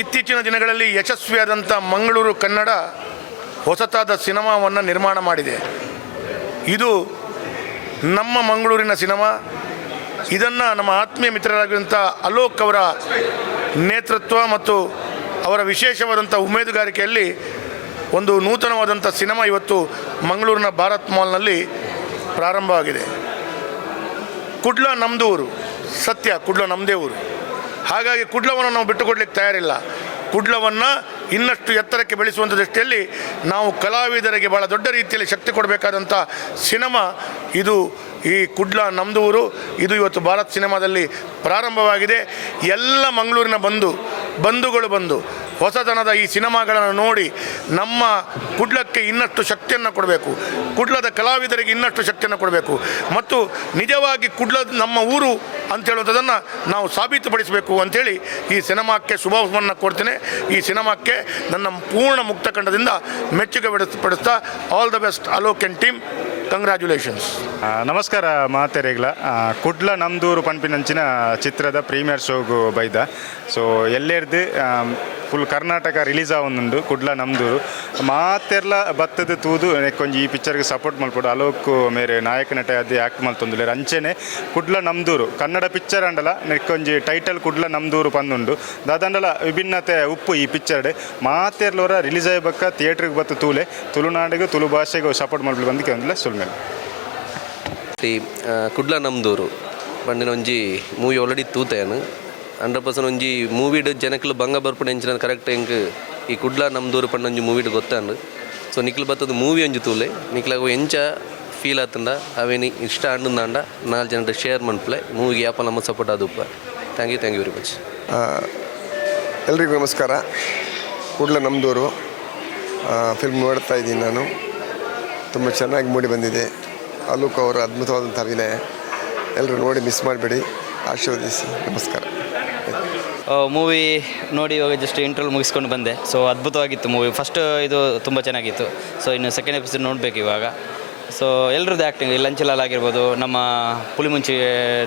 ಇತ್ತೀಚಿನ ದಿನಗಳಲ್ಲಿ ಯಶಸ್ವಿಯಾದಂಥ ಮಂಗಳೂರು ಕನ್ನಡ ಹೊಸತಾದ ಸಿನಿಮಾವನ್ನು ನಿರ್ಮಾಣ ಮಾಡಿದೆ. ಇದು ನಮ್ಮ ಮಂಗಳೂರಿನ ಸಿನಿಮಾ. ಇದನ್ನು ನಮ್ಮ ಆತ್ಮೀಯ ಮಿತ್ರರಾಗಿರುವಂಥ ಅಲೋಕ್ ಅವರ ನೇತೃತ್ವ ಮತ್ತು ಅವರ ವಿಶೇಷವಾದಂಥ ಉಮೇದುಗಾರಿಕೆಯಲ್ಲಿ ಒಂದು ನೂತನವಾದಂಥ ಸಿನಿಮಾ ಇವತ್ತು ಮಂಗಳೂರಿನ ಭಾರತ್ ಮಾಲ್ನಲ್ಲಿ ಪ್ರಾರಂಭವಾಗಿದೆ. ಕುಡ್ಲ ನಮ್ಮದು ಊರು, ಸತ್ಯ, ಕುಡ್ಲ ನಮ್ಮದೇ ಊರು. ಹಾಗಾಗಿ ಕುಡ್ಲವನ್ನು ನಾವು ಬಿಟ್ಟುಕೊಡ್ಲಿಕ್ಕೆ ತಯಾರಿಲ್ಲ. ಕುಡ್ಲವನ್ನು ಇನ್ನಷ್ಟು ಎತ್ತರಕ್ಕೆ ಬೆಳೆಸುವಂಥ ದೃಷ್ಟಿಯಲ್ಲಿ ನಾವು ಕಲಾವಿದರಿಗೆ ಭಾಳ ದೊಡ್ಡ ರೀತಿಯಲ್ಲಿ ಶಕ್ತಿ ಕೊಡಬೇಕಾದಂಥ ಸಿನಿಮಾ ಇದು. ಈ ಕುಡ್ಲ ನಮ್ಮದು ಊರು ಇದು ಇವತ್ತು ಭಾರತ್ ಸಿನಿಮಾದಲ್ಲಿ ಪ್ರಾರಂಭವಾಗಿದೆ. ಎಲ್ಲ ಮಂಗಳೂರಿನ ಬಂಧುಗಳು ಬಂದು ಹೊಸತನದ ಈ ಸಿನಿಮಾಗಳನ್ನು ನೋಡಿ ನಮ್ಮ ಕುಡ್ಲಕ್ಕೆ ಇನ್ನಷ್ಟು ಶಕ್ತಿಯನ್ನು ಕೊಡಬೇಕು, ಕುಡ್ಲದ ಕಲಾವಿದರಿಗೆ ಇನ್ನಷ್ಟು ಶಕ್ತಿಯನ್ನು ಕೊಡಬೇಕು ಮತ್ತು ನಿಜವಾಗಿ ಕುಡ್ಲ ನಮ್ಮ ಊರು ಅಂತ ಹೇಳುವಂಥದ್ದನ್ನು ನಾವು ಸಾಬೀತುಪಡಿಸಬೇಕು ಅಂಥೇಳಿ ಈ ಸಿನಿಮಾಕ್ಕೆ ಶುಭವನ್ನು ಕೊಡ್ತೇನೆ. ಈ ಸಿನಿಮಾಕ್ಕೆ ನನ್ನ ಪೂರ್ಣ ಮುಕ್ತಖಂಡದಿಂದ ಮೆಚ್ಚುಗೆ ಪಡಿಸ್ತಾ all the best Alok and team, congratulations. ನಮಸ್ಕಾರ ಮಾತೆರೆಗ್ಲ. ಕುಡ್ಲ ನಮ್ದೂರು ಪಂಪಿನಂಚಿನ ಚಿತ್ರದ ಪ್ರೀಮಿಯರ್ ಶೋಗು ಬೈದ. ಸೊ ಎಲ್ಲೆರ್ದು ಫುಲ್ ಕರ್ನಾಟಕ ರಿಲೀಸ್ ಆವೊಂದುಂಡು ಕುಡ್ಲ ನಮ್ದೂರು. ಮಾತೆರ್ಲ ಬತ್ತದ ತೂದು ನೆಕ್ಕೊಂಜಿ ಈ ಪಿಕ್ಚರ್ಗೆ ಸಪೋರ್ಟ್ ಮಲ್ಪಡು ಅಲೋಕ್ ಮೇರೆ ನಾಯಕ ನಟ ಅದೇ ಆ್ಯಕ್ಟ್ ಮಲ್ತೊಂದುಲ್ಲೇರು. ಅಂಚೆನೆ ಕುಡ್ಲ ನಮ್ದೂರು ಕನ್ನಡ ಪಿಕ್ಚರ್ ಅಂಡಲ ನೆಕ್ಕೊಂಜಿ ಟೈಟಲ್ ಕುಡ್ಲ ನಮ್ದೂರು ಪಂದುಂಡು ದಾದಂಡಲ ವಿಭಿನ್ನತೆ ಉಪ್ಪು ಈ ಪಿಕ್ಚರ್ಡ್ ಮಾತೆರ್ಲವರ ರಿಲೀಸ್ ಆಯ್ಬಕ್ಕ ಥಿಯೇಟ್ರಿಗೆ ಬತ್ತು ತೂಲೆ ತುಳುನಾಡಿಗೂ ತುಳು ಭಾಷೆಗೂ ಸಪೋರ್ಟ್ ಮಾಡ್ಬಿಟ್ಟು ಬಂದಕ್ಕೆ ಒಂದಿಲ್ಲ ಸುಳ್ಮೇಲೆ ಕುಡ್ಲ ನಮ್ದೂರು ಪಂಡಿನ ಒಂಜಿ ಮೂವಿ ಆಲ್ರೆಡಿ ತೂತೇನು 100% ಒಂಜಿ ಮೂವಿಡ್ ಜನಕ್ಲು ಬಂಗ ಬರ್ಪುಡು ಎಂಚಿನ ಕರೆಕ್ಟ್ ಹೆಂಗೆ ಈ ಕುಡ್ಲ ನಮ್ದೂರು ಪಂಡ ಒಂಜಿ ಮೂವಿಡ್ ಗೊತ್ತಾಂಡು. ಸೊ ನಿಕ್ಲು ಬತ್ತದ ಮೂವಿ ಒಂಜಿ ತೂಲೆ ನಿಕ್ಲಾಗ ಎಂಚ ಫೀಲ್ ಆತಂಡ ಅವೇನಿ ಇಷ್ಟ ಅಂಡುಂದಾಂಡ 4 ಜನರ ಶೇರ್ ಮನ್ಪಲೆ ಮೂವಿಗೆ ಯಾಪ ನಮ್ಮ ಸಪೋರ್ಟ್ ಆದುಪ್ಪ. Thank you very much. ಎಲ್ರಿಗೂ ನಮಸ್ಕಾರ. ಕುಡ್ಲ ನಮ್ದೂರು ಫಿಲ್ಮ್ ನೋಡ್ತಾ ಇದ್ದೀನಿ ನಾನು. ತುಂಬ ಚೆನ್ನಾಗಿ ಮೂಡಿ ಬಂದಿದೆ. ಅಲೋಕ್ ಅವರ ಅದ್ಭುತವಾದಂಥ ಅಭಿನಯ. ಎಲ್ಲರೂ ನೋಡಿ ಮಿಸ್ ಮಾಡಬೇಡಿ, ಆಶೀರ್ವದಿಸಿ. ನಮಸ್ಕಾರ. ಮೂವಿ ನೋಡಿ ಇವಾಗ ಜಸ್ಟ್ ಇಂಟರ್ವ್ಯೂ ಮುಗಿಸ್ಕೊಂಡು ಬಂದೆ. So ಅದ್ಭುತವಾಗಿತ್ತು movie. ಫಸ್ಟ್ ಇದು ತುಂಬ ಚೆನ್ನಾಗಿತ್ತು. ಸೊ ಇನ್ನು ಸೆಕೆಂಡ್ ಎಪಿಸೋಡ್ ನೋಡಬೇಕು ಇವಾಗ. ಸೊ ಎಲ್ಲರದ್ದು ಆ್ಯಕ್ಟಿಂಗ್ ಲಂಚಲಾಲ್ ಆಗಿರ್ಬೋದು, ನಮ್ಮ ಪುಲಿಮುಂಚಿ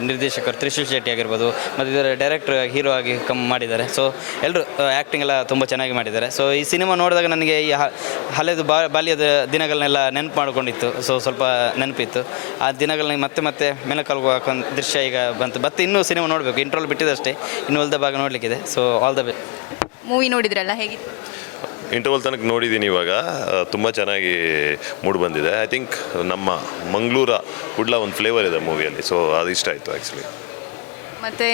ನಿರ್ದೇಶಕರು ತ್ರಿಶೂಲ್ ಶೆಟ್ಟಿ ಆಗಿರ್ಬೋದು, ಮತ್ತು ಇದರ ಡೈರೆಕ್ಟ್ರ್ ಹೀರೋ ಆಗಿ ಮಾಡಿದ್ದಾರೆ. ಸೊ ಎಲ್ಲರೂ ಆ್ಯಕ್ಟಿಂಗ್ ಎಲ್ಲ ತುಂಬ ಚೆನ್ನಾಗಿ ಮಾಡಿದ್ದಾರೆ. ಸೊ ಈ ಸಿನಿಮಾ ನೋಡಿದಾಗ ನನಗೆ ಈ ಹಳೆಯದು ಬಾಲ್ಯದ ದಿನಗಳನ್ನೆಲ್ಲ ನೆನಪು ಮಾಡಿಕೊಂಡಿತ್ತು. ಸೊ ಸ್ವಲ್ಪ ನೆನಪಿತ್ತು ಆ ದಿನಗಳನ್ನ ಮತ್ತೆ ಮೆಲುಕಲ್ಗುವ ದೃಶ್ಯ ಈಗ ಬಂತು. ಇನ್ನೂ ಸಿನಿಮಾ ನೋಡಬೇಕು. ಇಂಟ್ರೋಲ್ ಬಿಟ್ಟಿದ್ದಷ್ಟೇ, ಇನ್ನು ಉಳಿದ ಭಾಗ ನೋಡಲಿಕ್ಕಿದೆ. So all the best. Movie ನೋಡಿದ್ರಲ್ಲ, ಹೇಗಿತ್ತು? ಇಂಟರ್ವಲ್ ತನಕ ನೋಡಿದ್ದೀನಿ. ಇವಾಗ ತುಂಬ ಚೆನ್ನಾಗಿ ಮೂಡ್ ಬಂದಿದೆ. ಐ ಥಿಂಕ್ ನಮ್ಮ ಮಂಗಳೂರ ಕುಡ್ಲ ಒಂದು ಫ್ಲೇವರ್ ಇದೆ ಮೂವಿಯಲ್ಲಿ. ಸೊ ಅದು ಇಷ್ಟ ಆಯಿತು ಆ್ಯಕ್ಚುಲಿ. ಮತ್ತು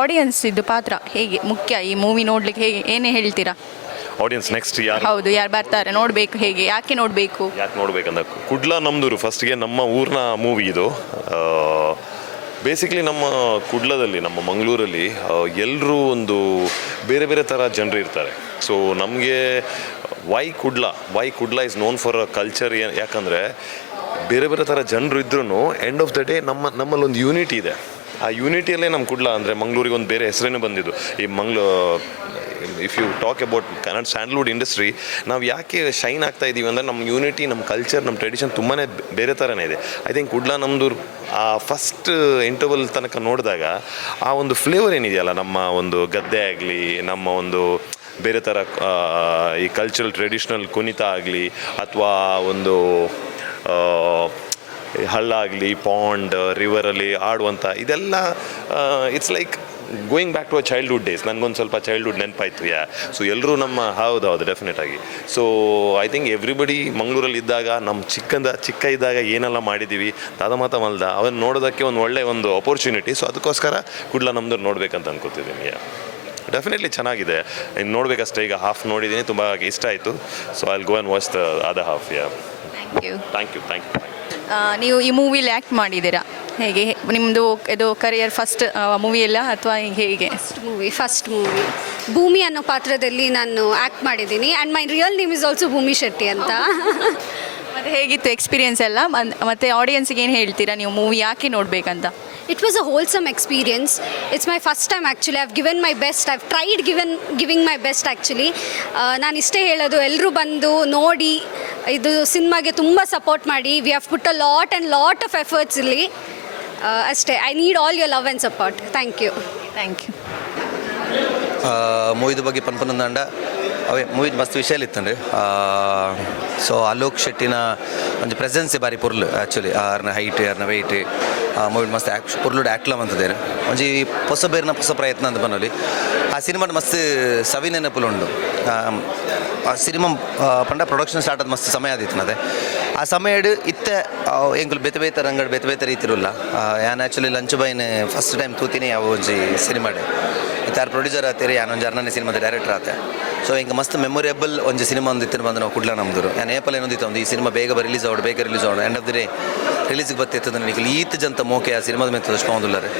ಆಡಿಯನ್ಸ್ ಇದು ಪಾತ್ರ ಹೇಗೆ ಮುಖ್ಯ ಈ ಮೂವಿ ನೋಡ್ಲಿಕ್ಕೆ? ಹೇಗೆ ಏನೇ ಹೇಳ್ತೀರಾ? ಆಡಿಯನ್ಸ್ ನೆಕ್ಸ್ಟ್ ಯಾರು? ಹೌದು, ಯಾರು ಬರ್ತಾರೆ ನೋಡಬೇಕು? ಹೇಗೆ, ಯಾಕೆ ನೋಡಬೇಕು ನೋಡಬೇಕಂದ ಕುಡ್ಲ ನಮ್ದೂರು ಫಸ್ಟ್ಗೆ ನಮ್ಮ ಊರಿನ ಮೂವಿ ಇದು. ಬೇಸಿಕ್ಲಿ ನಮ್ಮ ಕುಡ್ಲದಲ್ಲಿ, ನಮ್ಮ ಮಂಗಳೂರಲ್ಲಿ ಎಲ್ಲರೂ ಒಂದು ಬೇರೆ ಬೇರೆ ಥರ ಜನರು ಇರ್ತಾರೆ. ಸೊ ನಮಗೆ why Kudla is known for a culture. ಯಾಕಂದರೆ ಬೇರೆ ಬೇರೆ ಥರ ಜನರು ಇದ್ರೂ ಎಂಡ್ ಆಫ್ ದ ಡೇ ನಮ್ಮಲ್ಲೊಂದು ಯೂನಿಟಿ ಇದೆ. ಆ ಯೂನಿಟಿಯಲ್ಲೇ ನಮ್ಮ ಕುಡ್ಲ ಅಂದರೆ ಮಂಗಳೂರಿಗೆ ಒಂದು ಬೇರೆ ಹೆಸರೇನು ಬಂದಿದ್ದು. ಈ if you talk about Kannada Sandalwood industry, ನಾವು ಯಾಕೆ ಶೈನ್ ಆಗ್ತಾ ಇದ್ದೀವಿ ಅಂದರೆ ನಮ್ಮ ಯೂನಿಟಿ, ನಮ್ಮ ಕಲ್ಚರ್, ನಮ್ಮ ಟ್ರೆಡಿಷನ್ ತುಂಬಾ ಬೇರೆ ಥರನೇ ಇದೆ. ಐ ಥಿಂಕ್ ಕುಡ್ಲ ನಮ್ದೂರು ಆ ಫಸ್ಟ್ ಇಂಟರ್ವಲ್ ತನಕ ನೋಡಿದಾಗ ಆ ಒಂದು ಫ್ಲೇವರ್ ಏನಿದೆಯಲ್ಲ, ನಮ್ಮ ಒಂದು ಗದ್ದೆ ಆಗಲಿ, ನಮ್ಮ ಒಂದು ಬೇರೆ ಥರ ಈ ಕಲ್ಚರಲ್ ಟ್ರೆಡಿಷ್ನಲ್ ಕುಣಿತ ಆಗಲಿ, ಅಥವಾ ಒಂದು ಹಳ್ಳ ಆಗಲಿ, ಪಾಂಡ್, ರಿವರಲ್ಲಿ ಆಡುವಂಥ ಇದೆಲ್ಲ it's like going back to a childhood days. ನನಗೊಂದು ಸ್ವಲ್ಪ ಚೈಲ್ಡ್ಹುಡ್ ನೆನಪಾಯಿತು. ಸೊ ಎಲ್ಲರೂ ನಮ್ಮ ಹೌದು ಡೆಫಿನೆಟ್ ಆಗಿ. ಸೊ ಐ ಥಿಂಕ್ ಎವ್ರಿಬಡಿ ಮಂಗಳೂರಲ್ಲಿ ಇದ್ದಾಗ ನಮ್ಮ ಚಿಕ್ಕ ಇದ್ದಾಗ ಏನೆಲ್ಲ ಮಾಡಿದ್ದೀವಿ ಮಾತ ಮಲ್ದ ಅವನ್ನ ನೋಡೋದಕ್ಕೆ ಒಂದು ಅಪರ್ಚುನಿಟಿ. ಸೊ ಅದಕ್ಕೋಸ್ಕರ ಕುಡ್ಲ ನಮ್ದು ನೋಡ್ಬೇಕಂತ ಅನ್ಕೋತಿದ್ದೀನಿ. ಡೆಫಿನೆಟ್ಲಿ ಚೆನ್ನಾಗಿದೆ. ಇನ್ನು ನೋಡಬೇಕಷ್ಟೇ. ಈಗ ಹಾಫ್ ನೋಡಿದ್ದೀನಿ, ತುಂಬ ಇಷ್ಟ ಆಯಿತು. So I will go and watch the other half. Thank you. ನೀವು ಈ ಮೂವಿಲಿ ಆ್ಯಕ್ಟ್ ಮಾಡಿದ್ದೀರಾ, ಹೇಗೆ ನಿಮ್ಮದು ಇದು ಕರಿಯರ್ ಫಸ್ಟ್ ಮೂವಿಯಲ್ಲ ಅಥವಾ ಹೇಗೆ? ಫಸ್ಟ್ ಮೂವಿ ಭೂಮಿ ಅನ್ನೋ ಪಾತ್ರದಲ್ಲಿ ನಾನು ಆ್ಯಕ್ಟ್ ಮಾಡಿದ್ದೀನಿ. And my real name is also ಭೂಮಿ ಶೆಟ್ಟಿ ಅಂತ. ಮತ್ತು ಹೇಗಿತ್ತು ಎಕ್ಸ್ಪೀರಿಯನ್ಸ್ ಎಲ್ಲ? ಮತ್ತು ಆಡಿಯನ್ಸ್ಗೆ ಏನು ಹೇಳ್ತೀರಾ ನೀವು ಮೂವಿ ಯಾಕೆ ನೋಡಬೇಕಂತ? It was a wholesome experience. It's my first time actually. I've given my best. I've tried giving my best actually. ನಾನು ಇಷ್ಟೇ ಹೇಳೋದು, ಎಲ್ಲರೂ ಬಂದು ನೋಡಿ ಇದು ಸಿನಿಮಾಗೆ ತುಂಬ ಸಪೋರ್ಟ್ ಮಾಡಿ. We have put a lot of efforts ಇಲ್ಲಿ. ಅಷ್ಟೇ. I need all your love and support. Thank you. ಮೂವಿದ ಬಗ್ಗೆ ಪನ್ಪನಂದ ಅವೇ ಮೂವಿ ಮಸ್ತ್ ವಿಷಯ ಇತ್ತಂದ್ರೆ ಸೊ ಅಲೋಕ್ ಶೆಟ್ಟಿನ ಒಂದು ಪ್ರೆಸೆನ್ಸೇ ಬಾರಿ ಪೊರ್ಲು ಆ್ಯಕ್ಚುಲಿ ಆರ್ನ ಹೈಟ್ ಆರ್ನ ವೆಯ್ಟ್ ಮೂವಿ ಮಸ್ತ್ ಪೊರ್ಲುಡ್ ಆ್ಯಕ್ಲ ಅಂತದೇನು ಒಂಜಿ ಹೊಸ ಬೇರ್ನ ಹೊಸ ಪ್ರಯತ್ನ ಅಂತ ಬನ್ನೋಲಿ ಆ ಸಿನಿಮಾದ ಮಸ್ತ್ ಸವಿ ನೆನಪುಲು ಉಂಡು ಆ ಸಿನಿಮಾ ಪಂಡ ಪ್ರೊಡಕ್ಷನ್ ಸ್ಟಾರ್ಟ್ ಆದ ಮಸ್ತ್ ಸಮಯ ಆದಿತ್ತು ಅದೇ ಆ ಸಮಯಡ್ ಇತ್ತೆ ಎಂಕುಲು ಬೇತೆ ಬೇತೆ ರಂಗಡ್ ಬೇತೆ ಬೇತೆ ರೀತಿರುಲ್ಲ ಯಾನ್ ಆ್ಯಕ್ಚುಲಿ ಲಂಚ್ ಬೈನ್ ಫಸ್ಟ್ ಟೈಮ್ ತೂತೀನಿ ಯಾವ ಒಂಜಿ ಸಿನಿಮಾಡ್ ಇತ್ತಾರ ಪ್ರೊಡ್ಯೂಸರ್ ಆತೇರಿ ಯಾನೊಂದು ಅರ್ನನೇ ಸಿನಿಮಾದ ಡೈರೆಕ್ಟರ್ ಆತೆ ಸೊ ಹಿಂಗೆ ಮಸ್ತ್ ಮೆಮೊರೇಬಲ್ ಒಂದು ಸಿನಿಮಾ ಒಂದು ಇತ್ತಿನ ಬಂದು ನಾವು ಕುಡ್ಲ ನಮ್ದು ನಾನು ಏಪಲ್ ಏನೊಂದಿತ್ತು ಒಂದು ಈ ಸಿನಿಮಾ ಬೇಗ ರಿಲೀಸ್ ಆಗೋದು ಬೇಗ ರಿಲೀಸ್ ಆಗೋದು ಎಂಡ್ ಆಫ್ ದಿ ಡೇ ರಿಲೀಸ್ಗೆ ಬತ್ತಿರ್ತದೆ ನನಗೆ ಈತ ಜಂತ ಮೋಕೆ ಆ ಸಿನಿಮಾದ ಮೇಲೆ ತೋರಿಸ್ಕೊಂಡಿಲ್ಲ ರೀ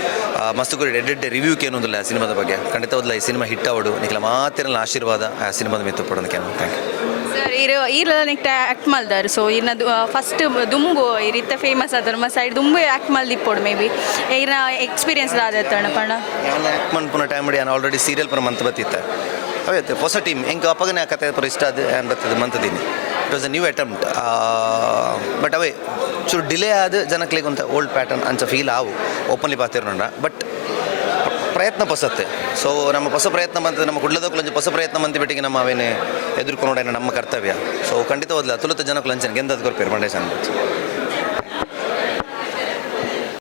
ಮಸ್ತ್ ಕೂಡ ಎಡ್ಡೆ ರಿವ್ಯೂಕ್ಕೆ ಏನೊಂದಿಲ್ಲ ಆ ಸಿನಿಮಾದ ಬಗ್ಗೆ ಖಂಡಿತ ಹೋದ್ಲ ಈ ಸಿನಿಮಾ ಹಿಟ್ ಆಗೋಡು ನಿಖಲ ಮಾತಿರಲ್ಲ ಆಶೀರ್ವಾದ ಆ ಸಿನಿಮಾದ ಮೇಲೆ ತಪ್ಪಡೋದಕ್ಕೆ ಥ್ಯಾಂಕ್ ಯು ಸರ್ ಈರ ನೆಕ್ಸ್ಟ್ ಆ್ಯಕ್ಟ್ ಮಲ್ದಾರು ಸೊ ಇನ್ನ ಫಸ್ಟ್ ದುಂಬು ಈ ರೀತಿ ಫೇಮಸ್ ಆದರು ಮ ಸೈಡ್ ದುಂಬು ಆ್ಯಕ್ಟ್ ಮಲ್ದಿಪ್ಪೋಡು ಮೇ ಬಿ ಇನ್ನ ಎಕ್ಸ್ಪೀರಿಯನ್ಸ್ ಆದತ್ತಣ್ಣ ಪಣ್ಣ ನಾನು ಆ್ಯಕ್ಟ್ ಮಾಡ್ಪುನ ಟೈಮ್ ಮಾಡಿ ನಾನು ಆಲ್ರೆಡಿ ಸೀರಿಯಲ್ ಪರ ಮಂತ್ ಬತ್ತಿತ್ತೆ ಅವತ್ತು ಹೊಸ ಟೀಮ್ ಹೆಂಗೆ ಅಪ್ಪಗನೇ ಆ ಕತೆ ಪರ ಇಷ್ಟ ಅದು ಏನು ಬರ್ತದೆ ಮಂತದೀನಿ it was a new attempt but ಅವೇ ಚೂರು ಡಿಲೇ ಆದ ಜನಕ್ಲಿಗೆ ಒಂದು ಓಲ್ಡ್ ಪ್ಯಾಟರ್ನ್ ಅಂಚ ಫೀಲ್ ಆವು ಓಪನ್ಲಿ ಪಾತಿರೋಣ ಬಟ್ ಪ್ರಯತ್ನ ಹೊಸತ್ತೆ ಸೊ ನಮ್ಮ ಹೊಸ ಪ್ರಯತ್ನ ಬಂತದೆ ನಮ್ಮ ಕುಡ್ಲದಕ್ಕೂ ಹೊಸ ಪ್ರಯತ್ನ ಬಂತು ಬಿಟ್ಟಿಗೆ ನಮ್ಮ ಅವೇನೇ ಎದುರ್ಕೊಂಡು ನಮ್ಮ ಕರ್ತವ್ಯ ಸೊ ಖಂಡಿತ ಹೋದ್ಲ ತುಲತ ಜನಕ್ಕೂ ಲಂಚನ ಗೆಂದದ ಕೊರ್ಪೇರು ಮಂಡೇಶನ್